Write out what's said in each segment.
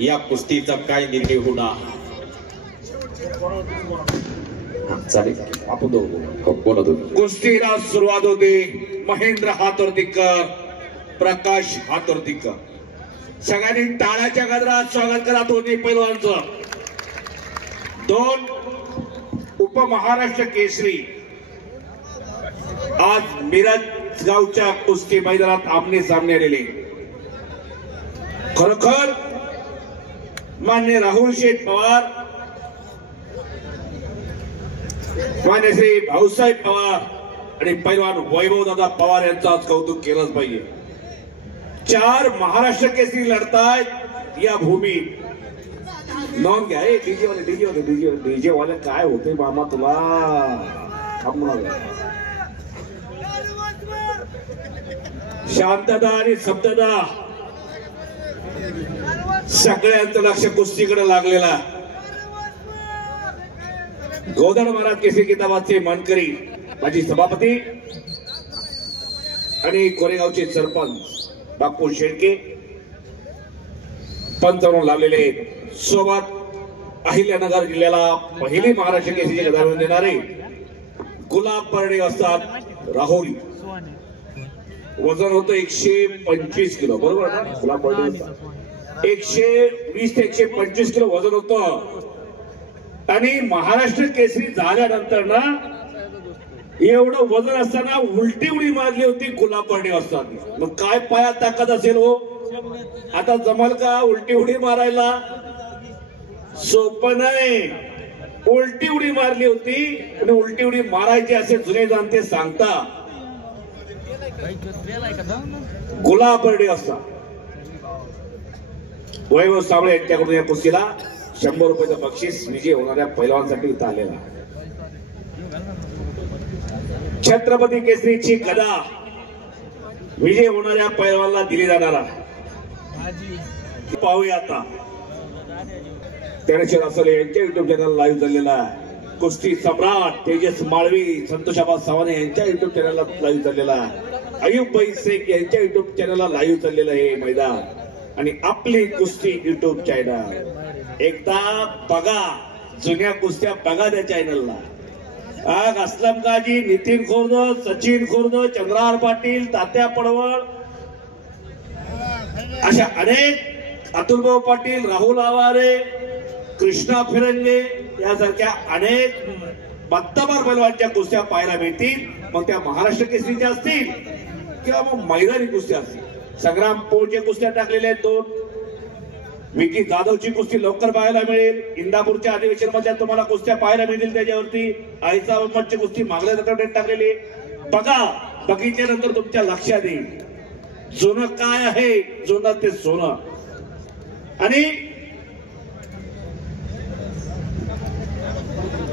या कुस्तीचा काय निर्णय होणार चालेल आपण बोला कुस्तीला सुरुवात होते महेंद्र हातोर्तीकर प्रकाश हातोर्तीकर सगळ्यांनी टाळ्याच्या गजरात स्वागत करा दोन्ही पैलवानांचं दोन उपमहाराष्ट्र केसरी आज मिरज गावच्या कुस्ती मैदानात आमने सामने आलेले खरोखर मान्य राहुल शेठ पवार मान्य श्री भाऊसाहेब पवार आणि पैलवान वैभव दादा पवार यांचं आज कौतुक केलंच पाहिजे 4 महाराष्ट्र केसरी लढतायत या भूमीत नोंद घ्या डीजे वाले काय होते मामा तुला शांतता आणि शब्दता सगळ्यांचं लक्ष कुस्तीकडे लागलेला गोदड महाराज केसरी किताबाचे मानकरी माजी सभापती आणि कोरेगावचे सरपंच बापू शेळके पंच म्हणून लावलेले सोबत अहिल्यानगर जिल्ह्याला पहिली महाराष्ट्र केसरीची गदा देणारे गुलाब परडे असतात राहुल वजन होतं 125 किलो बरोबर ना गुलाब परडे 120 ते 125 किलो वजन होतं आणि महाराष्ट्र केसरी झाल्यानंतर ना एवढं वजन असताना उलटी उडी मारली होती गुलाब परडे असतात मग काय पायात ताकद असेल हो आता जमल का उलटी उडी मारायला सोपं नाही उलटी उडी मारली होती आणि उलटी उडी मारायची असे जुने जाणते सांगता गुलाब परडे असतात वैभव साबळे यांच्याकडून या कुस्तीला 100 रुपयाचं बक्षीस विजय होणाऱ्या पैलवानांसाठी इथं आलेला छत्रपती केसरीची गदा विजय होणाऱ्या पैलवानाला दिली जाणारा पाहूया आता गणेश असले यांच्या युट्यूब चॅनल लाईव्ह झालेला आहे कुस्ती सम्राट तेजस माळवी संतोषाबा सावने यांच्या युट्यूब चॅनलला लाईव्ह झालेला आहे अयुब भाई शेख यांच्या युट्यूब चॅनलला लाईव्ह झालेलं आहे मैदान आणि आपली कुस्ती युट्यूब चॅनल एकदा बघा जुन्या कुस्त्या बघा त्या चॅनलला आग असलम काजी नितीन खोर्द सचिन खोर्द चंद्रहार पाटील तात्या पडवळ अशा अनेक अतुलभाऊ पाटील राहुल आवारे कृष्णा फिरंगे यासारख्या अनेक बत्ताबार पैलवानच्या कुस्त्या पाहायला मिळतील मग त्या महाराष्ट्र केसरीच्या असतील किंवा मग मैदानी कुस्त्या असतील संग्राम पोळचे कुस्त्या टाकलेल्या आहेत 2 विकी जाधवची कुस्ती लवकर पाहायला मिळेल इंदापूरच्या अधिवेशन मध्ये तुम्हाला कुस्त्या पाहायला मिळतील त्याच्यावरती आईचा अहमदची कुस्ती मागल्या आठवड्यात टाकलेली बघा बघितल्यानंतर तुमच्या लक्षात येईल जुनं काय आहे जुनं ते सोनं आणि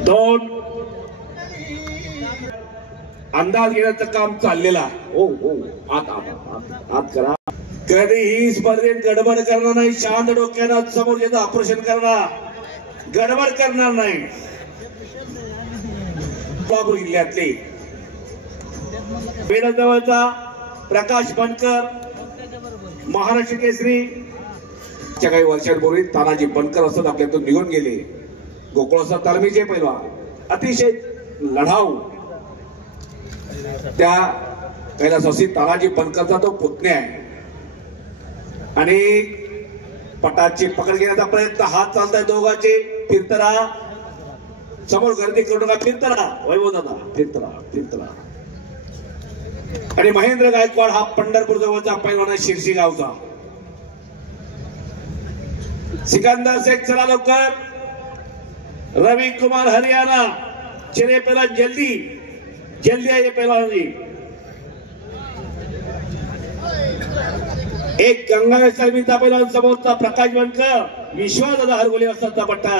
2 अंदाज घेण्याचं काम चाललेला हो आत करा कधीही स्पर्धेत गडबड करणार नाही शांत डोक्यानं समोर याचं ऑपरेशन करणार गडबड करणार नाही कोल्हापूर जिल्ह्यातले पेडजवळचा प्रकाश बनकर महाराष्ट्र केसरी काही वर्षांपूर्वी तानाजी बनकर असत आपल्यातून निघून गेले गोकुळाचा तालमीचे पैलवान अतिशय लढाऊ त्या कैलासवासी तानाजी बनकरचा तो पुतण्या आहे आणि पटाची पकड घेण्याचा प्रयत्न हात चालताय दोघांचे फिरतरा समोर गर्दी करू नका फिरतरा वैभव दादा फिरतरा आणि महेंद्र गायकवाड हा पंढरपूर जवळचा पैलवान आहे शिरशी गावचा सिकंदर शेख चला लवकर रवि कुमार हरियाणा चले पहला जल्दी आइए पहलवान जी एक गंगावेश सलमीचा पैलवान समोरचा प्रकाश बनकर विश्वादादा हरगोले असताचा पट्टा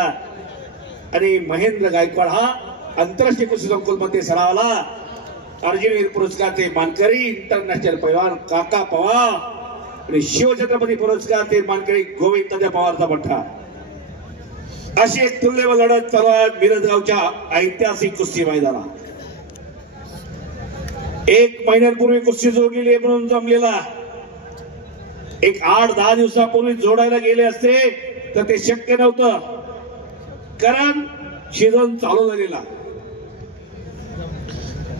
आणि महेंद्र गायकवाड हा आंतरराष्ट्रीय कुस्ती संकुल मध्ये सरावला अर्जुनवीर पुरस्कारचे मानकरी इंटरनॅशनल पैलवान काका पवार आणि शिवछत्रपती पुरस्कारचे मानकरी गोविंद तात्या पवारचा पट्टा अशी एक तुल्यबळ लढत चालू आहे मिरज गावच्या ऐतिहासिक कुस्ती मैदानात 1 महिन्यांपूर्वी कुस्ती जोडलेली म्हणून जमलेला एक 8-10 दिवसापूर्वी जोडायला गेले असते तर ते शक्य नव्हतं, कारण सीझन चालू झालेला.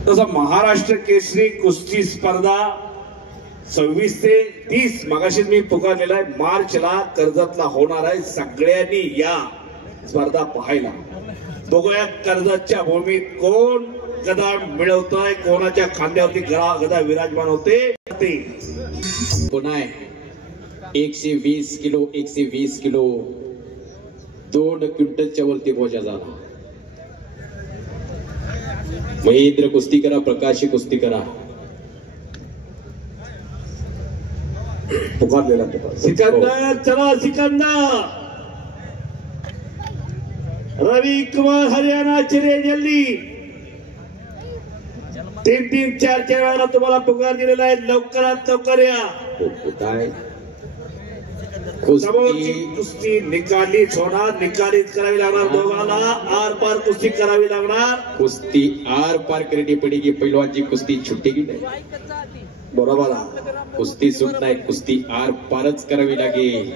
तसं महाराष्ट्र केसरी कुस्ती स्पर्धा 26 ते 30 मगाशीच मी पुकारलेला आहे, मार्चला कर्जतला होणार आहे. सगळ्यांनी या स्पर्धा पाहायला. बघूया कर्जतच्या भूमीत कोण गदा मिळवतोय, कोणाच्या खांद्यावरती गदा विराजमान होते. पुन्हा 120 किलो 120 किलो 2 क्विंटलच्या वरती बोजा झाला. महेंद्र कुस्ती करा, प्रकाश कुस्ती करा. पुकारलेला सिकंदर, चला सिकंदर. रवि कुमार हरियाणा चिरे जल्दी. 3-3 4 वेळा तुम्हाला पुकार दिलेला आहे, लवकरात लवकर या. कुस्ती निकालीच होणार, निकालीच करावी लागणार. दोघांना आर पार कुस्ती करावी लागणार. कुस्ती आर पार करनी पडेगी. पैलवानची कुस्ती छुटेगी नाही. बरोबर, कुस्ती सुट नाही, कुस्ती आर पारच करावी लागेल.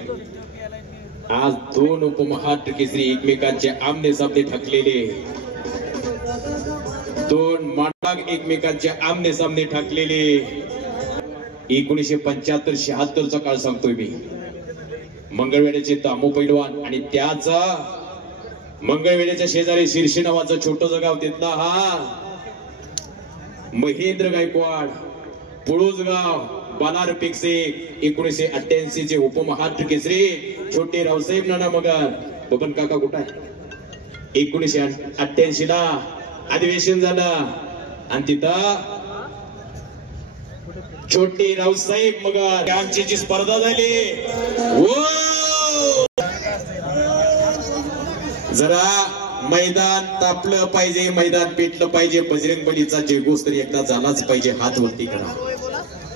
आज 2 उपमहाराष्ट्र केसरी एकमेकांचे आमने सामने ठाकलेले, 2 मांडक एकमेकांचे आमने सामने ठाकलेले. 1975-76 चा काळ सांगतोय मी. मंगळवेढ्याचे तामू पैलवान आणि त्याचा मंगळवेढ्याच्या शेजारी शिर्शी नावाचं छोटं गाव, तिथला हा महेंद्र गायकवाड. पुळूजगाव बालार पेक्से 1988 चे उपमहाराष्ट्र केसरी छोटे रावसाहेब नाना मगर. बबन काका कुठं आहे? 1988 ला अधिवेशन झालं आणि तिथं छोटे रावसाहेब मगर आमची जी स्पर्धा झाली, जरा मैदान तापलं पाहिजे, मैदान पेटलं पाहिजे. बजरंग बलीचा जयघोष तरी एकदा झालाच पाहिजे. हात वरती करा,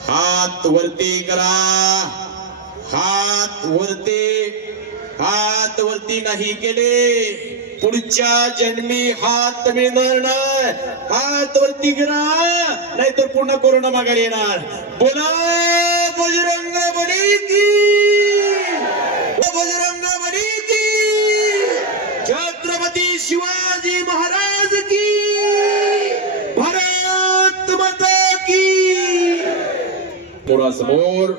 हात वरती करा, हात वरती. हात वरती नाही केले पुढच्या जन्मी हात मिळणार नाही. हात वरती करा, नाहीतर पुन्हा कोरोना मागे येणार. बोला बजरंग बली की, बजरंग बली की, छत्रपती शिवाजी महाराज की, भारत माता की. समोर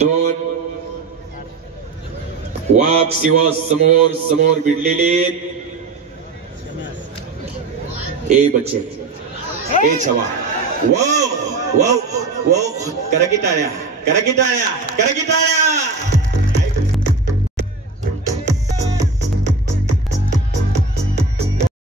2 वाघ शिवा समोर समोर भिडलेले. ए बच्चे, ए छवा, वाव वाव वाव. करा की टाळ्या, करा की टाळ्या, करा की टाळ्या.